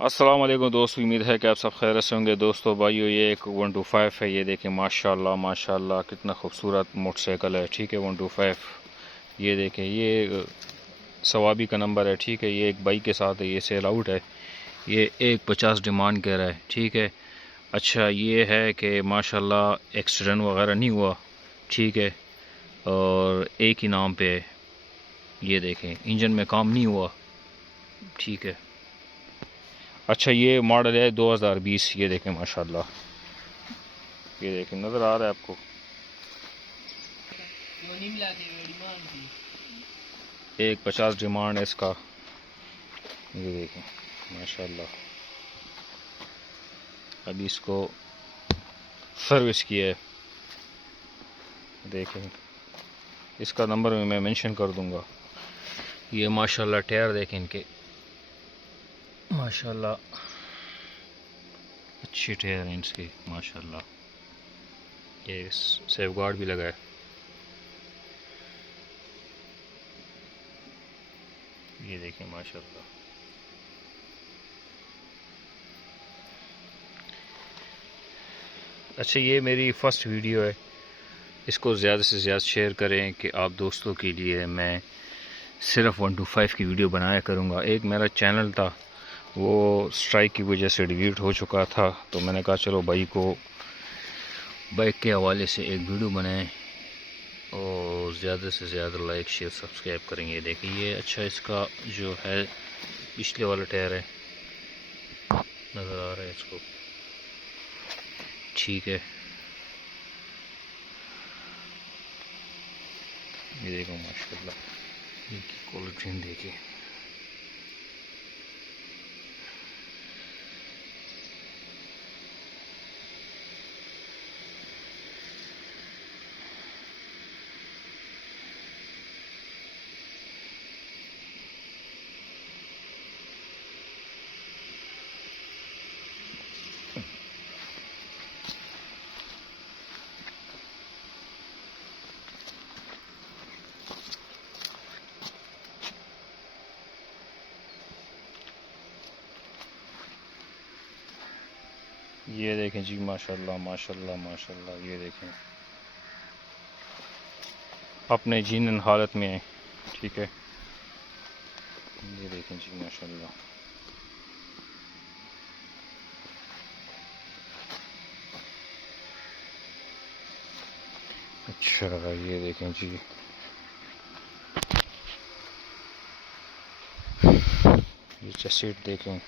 अस्सलाम वालेकुम दोस्तों, उम्मीद है कि आप सब खैर से होंगे। दोस्तों भाइयों, ये एक 125 है। ये देखें माशाल्लाह माशाल्लाह कितना खूबसूरत मोटरसाइकिल है। ठीक है, 125। ये देखें, ये सवाबी का नंबर है। ठीक है, ये एक बाइक के साथ है, ये सेल आउट है। ये 150 डिमांड कह रहा है। ठीक है, अच्छा ये है कि माशाल्लाह एक्सीडेंट वगैरह नहीं हुआ। ठीक है, और एक ही नाम पे है। ये देखें, इंजन में काम नहीं हुआ। ठीक है, अच्छा ये मॉडल है 2020। ये देखें माशाल्लाह, ये देखें, नज़र आ रहा है आपको। 150 डिमांड है इसका। ये देखें माशाल्लाह, अभी इसको सर्विस की है। देखें, इसका नंबर भी मैं मेंशन कर दूंगा। ये माशाल्लाह टायर देखें इनके, माशाल्लाह अच्छे टायर हैं इसके माशाल्लाह। ये सेफ गार्ड भी लगा है। ये देखें माशाल्लाह। अच्छा, ये मेरी फर्स्ट वीडियो है, इसको ज़्यादा से ज़्यादा शेयर करें कि आप दोस्तों के लिए मैं सिर्फ 125 की वीडियो बनाया करूँगा। एक मेरा चैनल था, वो स्ट्राइक की वजह से डिलीट हो चुका था, तो मैंने कहा चलो भाई को बाइक के हवाले से एक वीडियो बनाएं और ज़्यादा से ज़्यादा लाइक शेयर सब्सक्राइब करेंगे। देखिए ये अच्छा, इसका जो है पिछले वाला टायर है, नज़र आ रहा है इसको। ठीक है, ये देखो माशाल्लाह, इनकी क्वालिटी देखिए। ये देखें जी माशाल्लाह माशाल्लाह माशाल्लाह। ये देखें, अपने जीनन हालत में है। ठीक है, ये देखें जी माशाल्लाह। अच्छा ये देखें जी, ये सीट देखें।